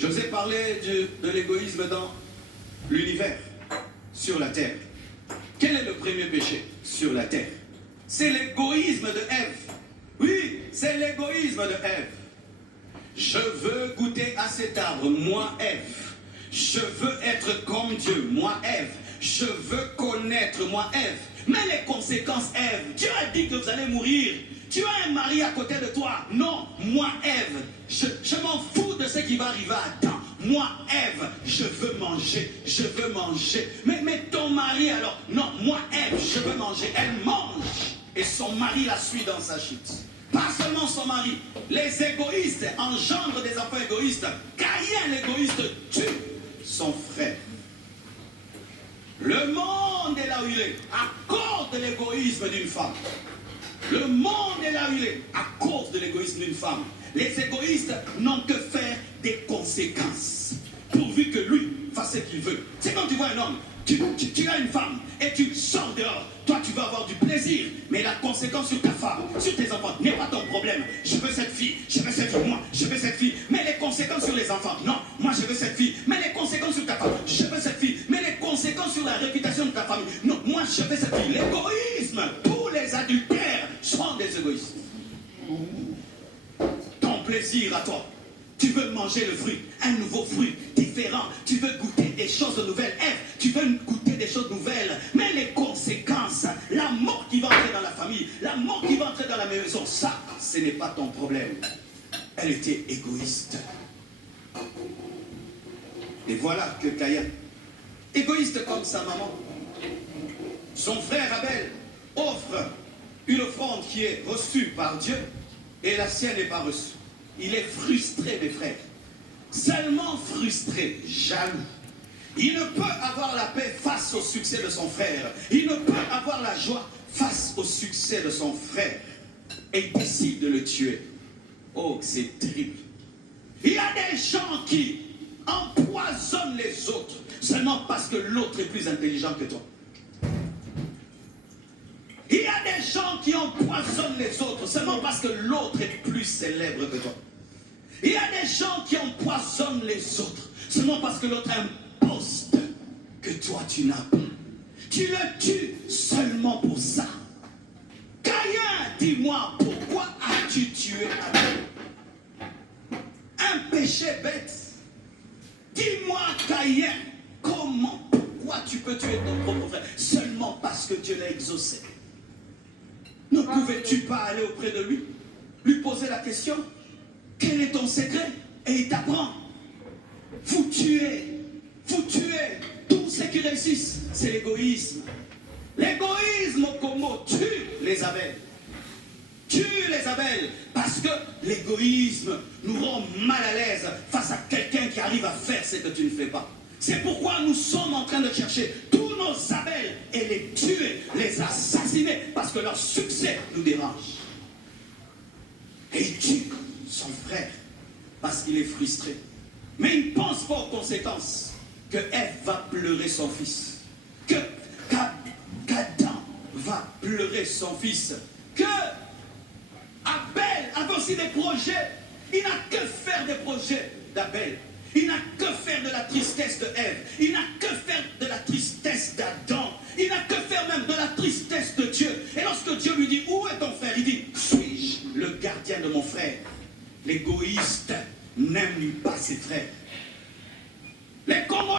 J'osais parler de l'égoïsme dans l'univers, sur la terre. Quel est le premier péché sur la terre? C'est l'égoïsme de Ève. Oui, c'est l'égoïsme de Ève. Je veux goûter à cet arbre, moi Ève. Je veux être comme Dieu, moi Ève. Je veux connaître, moi Ève. Mais les conséquences, Ève, Dieu a dit que vous allez mourir. Tu as un mari à côté de toi. Non, moi Ève, je m'en fous de ce qui va arriver à Adam. Moi Ève, je veux manger, je veux manger. Mais ton mari alors? Non, moi Ève, je veux manger. Elle mange et son mari la suit dans sa chute. Pas seulement son mari. Les égoïstes engendrent des enfants égoïstes. Caïn, l'égoïste, tue son frère. Le monde est là où il est à cause de l'égoïsme d'une femme. Le monde est là où il est à cause de l'égoïsme d'une femme. Les égoïstes n'ont que faire des conséquences, pourvu que lui fasse ce qu'il veut. C'est quand tu vois un homme, tu as une femme et tu sors dehors. Toi, tu vas avoir du plaisir, mais la conséquence sur ta femme, sur tes enfants, n'est pas ton problème. Je veux cette fille, je veux cette fille, moi, je veux cette fille. Mais les conséquences sur les enfants, non, moi je veux cette fille. Mais les conséquences sur ta femme, je veux cette fille. Mais les conséquences sur la réputation de ta famille, non, moi je veux cette fille. L'égoïsme, tous les adultères sont des égoïstes. Ton plaisir à toi. Tu veux manger le fruit, un nouveau fruit, différent. Tu veux goûter des choses nouvelles. Ève, tu veux goûter des choses nouvelles. Mais les conséquences, la mort qui va entrer dans la famille, la mort qui va entrer dans la maison, ça, ce n'est pas ton problème. Elle était égoïste. Et voilà que Caïn, égoïste comme sa maman, son frère Abel offre une offrande qui est reçue par Dieu et la sienne n'est pas reçue. Il est frustré, mes frères. Seulement frustré, jaloux. Il ne peut avoir la paix face au succès de son frère. Il ne peut avoir la joie face au succès de son frère. Et il décide de le tuer. Oh, c'est terrible. Il y a des gens qui empoisonnent les autres seulement parce que l'autre est plus intelligent que toi. Il y a des gens qui empoisonnent les autres seulement parce que l'autre est plus célèbre que toi. Il y a des gens qui empoisonnent les autres seulement parce que l'autre a un poste que toi tu n'as pas. Tu le tues seulement pour ça. Caïn, dis-moi, pourquoi as-tu tué Abel? Un péché bête. Dis-moi, Caïn, pourquoi tu peux tuer ton propre frère seulement parce que Dieu l'a exaucé? Ne pouvais-tu pas aller auprès de lui, lui poser la question? Quel est ton secret? Et il t'apprend. Vous tuez. Tous ceux qui réussissent, c'est l'égoïsme. L'égoïsme, comment tue les Abel. Tue les Abel. Parce que l'égoïsme nous rend mal à l'aise face à quelqu'un qui arrive à faire ce que tu ne fais pas. C'est pourquoi nous sommes en train de chercher tous nos Abel et les tuer, les assassiner, parce que leur succès nous dérange. Et il tue son frère parce qu'il est frustré. Mais il ne pense pas aux conséquences. Que Ève va pleurer son fils. Qu'Adam va pleurer son fils. Que Abel avait aussi des projets. Il n'a que faire des projets d'Abel. Il n'a que faire de la tristesse de Ève. Il n'a que faire de la tristesse d'Adam. Il n'a que faire même de la tristesse de Dieu. Et lorsque Dieu lui dit, où est ton frère? Il dit, suis-je le gardien de mon frère? L'égoïste n'aime pas ses frères.